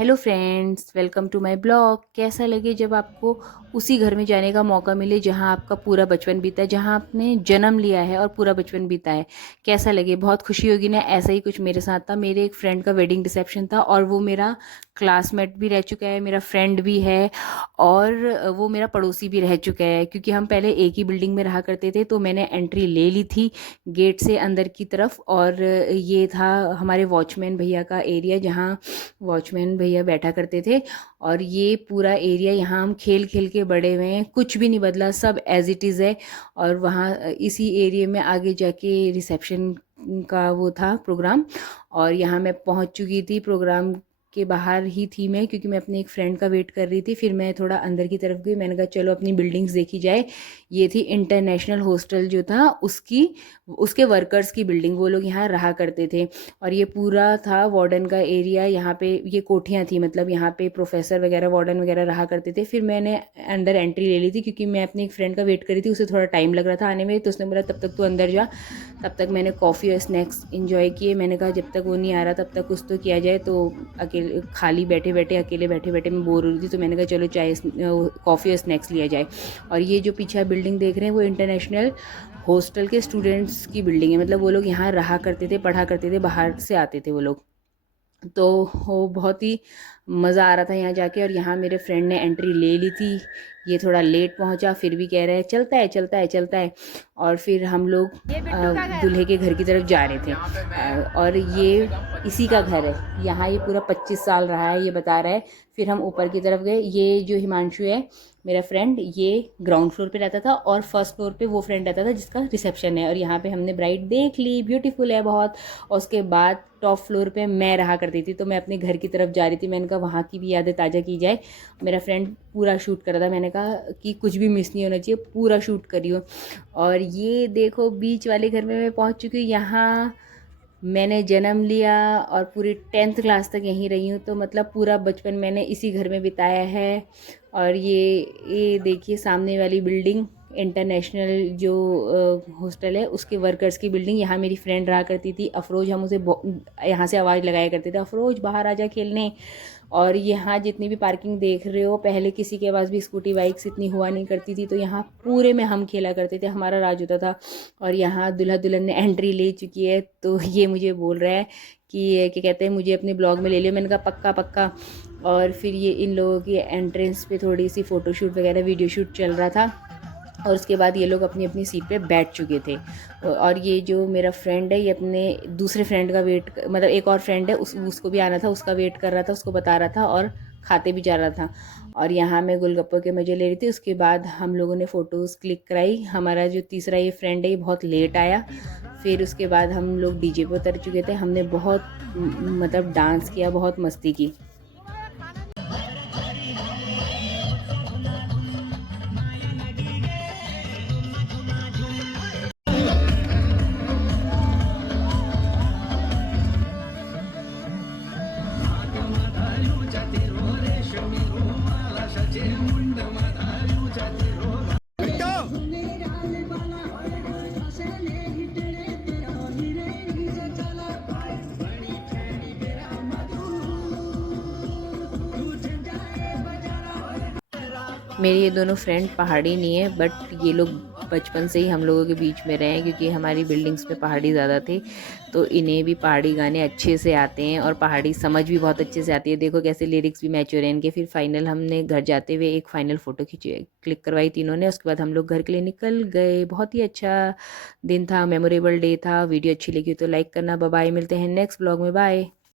Hello friends, welcome to my blog. कैसा लगे जब आपको उसी घर में जाने का मौका मिले जहां आपका पूरा बचपन बीता है, जहां आपने जन्म लिया है और पूरा बचपन बीता है। कैसा लगे, बहुत खुशी होगी ना। ऐसा ही कुछ मेरे साथ था। मेरे एक फ्रेंड का वेडिंग रिसेप्शन था और वो मेरा क्लासमेट भी रह चुका है, मेरा फ्रेंड भी है और वो मेरा पड़ोसी भी रह चुका है, क्योंकि हम पहले एक ही बिल्डिंग में रहा करते थे। तो मैंने एंट्री ले ली थी गेट से अंदर की तरफ, और ये था हमारे वॉचमैन भैया का एरिया जहाँ वॉचमैन भैया बैठा करते थे। और ये पूरा एरिया, यहाँ हम खेल खेल के बड़े हुए हैं, कुछ भी नहीं बदला, सब एज इट इज़ है। और वहाँ इसी एरिया में आगे जाके रिसेप्शन का वो था प्रोग्राम, और यहाँ मैं पहुँच चुकी थी। प्रोग्राम के बाहर ही थी मैं, क्योंकि मैं अपने एक फ्रेंड का वेट कर रही थी। फिर मैं थोड़ा अंदर की तरफ गई, मैंने कहा चलो अपनी बिल्डिंग्स देखी जाए। ये थी इंटरनेशनल हॉस्टल जो था उसकी, उसके वर्कर्स की बिल्डिंग, वो लोग यहाँ रहा करते थे। और ये पूरा था वार्डन का एरिया। यहाँ पे ये कोठियाँ थी, मतलब यहाँ पे प्रोफेसर वगैरह वार्डन वगैरह रहा करते थे। फिर मैंने अंदर एंट्री ले ली थी, क्योंकि मैं अपनी एक फ्रेंड का वेट कर रही थी, उसे थोड़ा टाइम लग रहा था आने में। तो उसने बोला तब तक तू अंदर जा। तब तक मैंने कॉफ़ी और स्नैक्स इन्जॉय किए। मैंने कहा जब तक वो नहीं आ रहा तब तक कुछ तो किया जाए। तो अकेले खाली बैठे बैठे, अकेले बैठे बैठे मैं बोर हो रही थी, तो मैंने कहा चलो चाय कॉफ़ी और स्नैक्स लिया जाए। और ये जो पीछे बिल्डिंग देख रहे हैं वो इंटरनेशनल हॉस्टल के स्टूडेंट्स की बिल्डिंग है। मतलब वो लोग यहाँ रहा करते थे, पढ़ा करते थे, बाहर से आते थे वो लोग। तो वो बहुत ही मज़ा आ रहा था यहाँ जाके। और यहाँ मेरे फ्रेंड ने एंट्री ले ली थी। ये थोड़ा लेट पहुँचा, फिर भी कह रहा है चलता है चलता है चलता है। और फिर हम लोग दूल्हे के घर की तरफ जा रहे थे। और ये इसी का घर है, यहाँ ये पूरा 25 साल रहा है, ये बता रहा है। फिर हम ऊपर की तरफ गए। ये जो हिमांशु है मेरा फ्रेंड, ये ग्राउंड फ्लोर पे रहता था, और फर्स्ट फ्लोर पे वो फ्रेंड रहता था जिसका रिसेप्शन है। और यहाँ पे हमने ब्राइड देख ली, ब्यूटीफुल है बहुत। और उसके बाद टॉप फ्लोर पे मैं रहा करती थी, तो मैं अपने घर की तरफ जा रही थी। मैंने कहा वहाँ की भी यादें ताज़ा की जाए। मेरा फ्रेंड पूरा शूट कर रहा था, मैंने कहा कि कुछ भी मिस नहीं होना चाहिए, पूरा शूट करियो। और ये देखो बीच वाले घर में मैं पहुँच चुकी हूँ। यहाँ मैंने जन्म लिया और पूरी 10th क्लास तक यहीं रही हूँ। तो मतलब पूरा बचपन मैंने इसी घर में बिताया है। और ये देखिए सामने वाली बिल्डिंग इंटरनेशनल जो हॉस्टल है उसके वर्कर्स की बिल्डिंग। यहाँ मेरी फ्रेंड रहा करती थी अफरोज। हम उसे यहाँ से आवाज़ लगाया करते थे, अफरोज बाहर आ जा खेलने। और यहाँ जितनी भी पार्किंग देख रहे हो, पहले किसी के पास भी स्कूटी बाइक्स इतनी हुआ नहीं करती थी, तो यहाँ पूरे में हम खेला करते थे, हमारा राज होता था। और यहाँ दुल्हा दुल्हन ने एंट्री ले चुकी है, तो ये मुझे बोल रहा है कि क्या कहते हैं मुझे अपने ब्लॉग में ले लियो। मैंने कहा पक्का पक्का। और फिर ये इन लोगों की एंट्रेंस पे थोड़ी सी फ़ोटोशूट वगैरह वीडियो शूट चल रहा था। और उसके बाद ये लोग अपनी अपनी सीट पे बैठ चुके थे। और ये जो मेरा फ्रेंड है ये अपने दूसरे फ्रेंड का वेट, मतलब एक और फ्रेंड है उसको भी आना था, उसका वेट कर रहा था, उसको बता रहा था और खाते भी जा रहा था। और यहाँ मैं गोलगप्पों के मज़े ले रही थी। उसके बाद हम लोगों ने फ़ोटोज़ क्लिक कराई। हमारा जो तीसरा ये फ्रेंड है ये बहुत लेट आया। फिर उसके बाद हम लोग डीजे पे उतर चुके थे। हमने बहुत मतलब डांस किया, बहुत मस्ती की। मेरे ये दोनों फ्रेंड पहाड़ी नहीं है, बट ये लोग बचपन से ही हम लोगों के बीच में रहे हैं, क्योंकि हमारी बिल्डिंग्स में पहाड़ी ज़्यादा थे। तो इन्हें भी पहाड़ी गाने अच्छे से आते हैं और पहाड़ी समझ भी बहुत अच्छे से आती है। देखो कैसे लिरिक्स भी मैच हो रहे हैं इनके। फिर फाइनल हमने घर जाते हुए एक फ़ाइनल फ़ोटो खींची, क्लिक करवाई तीनों ने। उसके बाद हम लोग घर के लिए निकल गए। बहुत ही अच्छा दिन था, मेमोरेबल डे था। वीडियो अच्छी लगी तो लाइक करना। बाय, मिलते हैं नेक्स्ट ब्लॉग में, बाय।